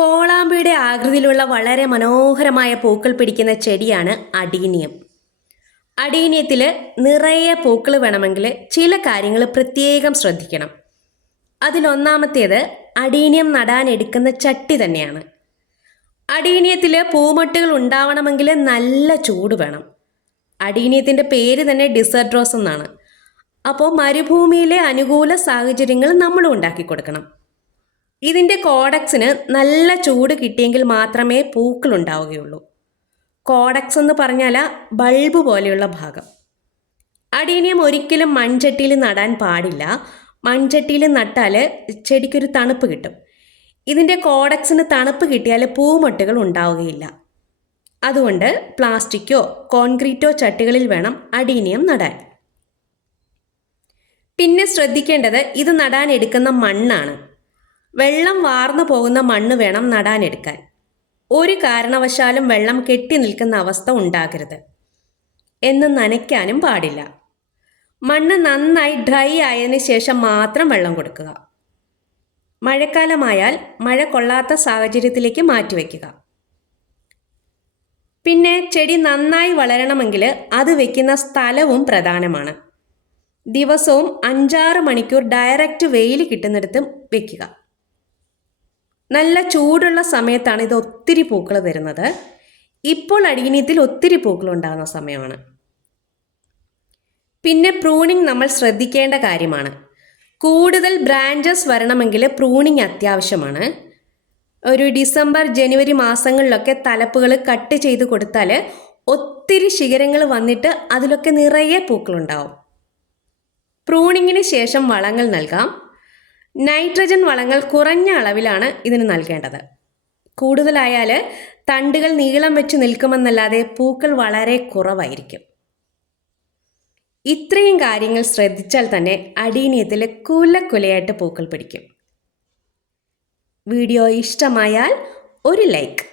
കോളാമ്പിയുടെ ആകൃതിയിലുള്ള വളരെ മനോഹരമായ പൂക്കൾ പിടിക്കുന്ന ചെടിയാണ് അഡീനിയം. അഡീനിയത്തിൽ നിറയെ പൂക്കൾ വേണമെങ്കിൽ ചില കാര്യങ്ങൾ പ്രത്യേകം ശ്രദ്ധിക്കണം. അതിലൊന്നാമത്തേത് അഡീനിയം നടാൻ എടുക്കുന്ന ചട്ടി തന്നെയാണ്. അഡീനിയത്തിൽ പൂമൊട്ടുകൾ ഉണ്ടാവണമെങ്കിൽ നല്ല ചൂട് വേണം. അഡീനിയത്തിൻ്റെ പേര് തന്നെ ഡിസേർട്ട് റോസ് എന്നാണ്. അപ്പോൾ മരുഭൂമിയിലെ അനുകൂല സാഹചര്യങ്ങൾ നമ്മൾ ഉണ്ടാക്കി കൊടുക്കണം. ഇതിൻ്റെ കോഡക്സിന് നല്ല ചൂട് കിട്ടിയെങ്കിൽ മാത്രമേ പൂക്കൾ ഉണ്ടാവുകയുള്ളൂ. കോഡക്സ് എന്ന് പറഞ്ഞാൽ ബൾബ് പോലെയുള്ള ഭാഗം. അഡീനിയം ഒരിക്കലും മൺചട്ടിയിൽ നടാൻ പാടില്ല. മൺചട്ടിയിൽ നട്ടാൽ ചെടിക്കൊരു തണുപ്പ് കിട്ടും. ഇതിൻ്റെ കോഡക്സിന് തണുപ്പ് കിട്ടിയാൽ പൂമൊട്ടുകൾ ഉണ്ടാവുകയില്ല. അതുകൊണ്ട് പ്ലാസ്റ്റിക്കോ കോൺക്രീറ്റോ ചട്ടികളിൽ വേണം അഡീനിയം നടാൻ. പിന്നെ ശ്രദ്ധിക്കേണ്ടത് ഇത് നടാൻ എടുക്കുന്ന മണ്ണാണ്. വെള്ളം വാർന്നു പോകുന്ന മണ്ണ് വേണം നടാനെടുക്കാൻ. ഒരു കാരണവശാലും വെള്ളം കെട്ടി നിൽക്കുന്ന അവസ്ഥ ഉണ്ടാകരുത്. എന്ന് നനയ്ക്കാനും പാടില്ല. മണ്ണ് നന്നായി ഡ്രൈ ആയതിനു ശേഷം മാത്രം വെള്ളം കൊടുക്കുക. മഴക്കാലമായാൽ മഴ കൊള്ളാത്ത സാഹചര്യത്തിലേക്ക് മാറ്റിവെക്കുക. പിന്നെ ചെടി നന്നായി വളരണമെങ്കിൽ അത് വെക്കുന്ന സ്ഥലവും പ്രധാനമാണ്. ദിവസവും 5-6 മണിക്കൂർ ഡയറക്റ്റ് വെയിൽ കിട്ടുന്നിടത്ത് വെക്കുക. നല്ല ചൂടുള്ള സമയത്താണ് ഇത് ഒത്തിരി പൂക്കൾ തരുന്നത്. ഇപ്പോൾ അഡീനിയത്തിൽ ഒത്തിരി പൂക്കൾ ഉണ്ടാകുന്ന സമയമാണ്. പിന്നെ പ്രൂണിങ് നമ്മൾ ശ്രദ്ധിക്കേണ്ട കാര്യമാണ്. കൂടുതൽ ബ്രാഞ്ചസ് വരണമെങ്കിൽ പ്രൂണിങ് അത്യാവശ്യമാണ്. ഒരു ഡിസംബർ ജനുവരി മാസങ്ങളിലൊക്കെ തലപ്പുകൾ കട്ട് ചെയ്ത് കൊടുത്താൽ ഒത്തിരി ശിഖരങ്ങൾ വന്നിട്ട് അതിലൊക്കെ നിറയെ പൂക്കളുണ്ടാവും. പ്രൂണിങ്ങിന് ശേഷം വളങ്ങൾ നൽകാം. നൈട്രജൻ വളങ്ങൾ കുറഞ്ഞ അളവിലാണ് ഇതിന് നൽകേണ്ടത്. കൂടുതലായാൽ തണ്ടുകൾ നീളം വെച്ച് നിൽക്കുമെന്നല്ലാതെ പൂക്കൾ വളരെ കുറവായിരിക്കും. ഇത്രയും കാര്യങ്ങൾ ശ്രദ്ധിച്ചാൽ തന്നെ അഡീനിയത്തിൽ കുലയായിട്ട് പൂക്കൾ പിടിക്കും. വീഡിയോ ഇഷ്ടമായാൽ ഒരു ലൈക്ക്.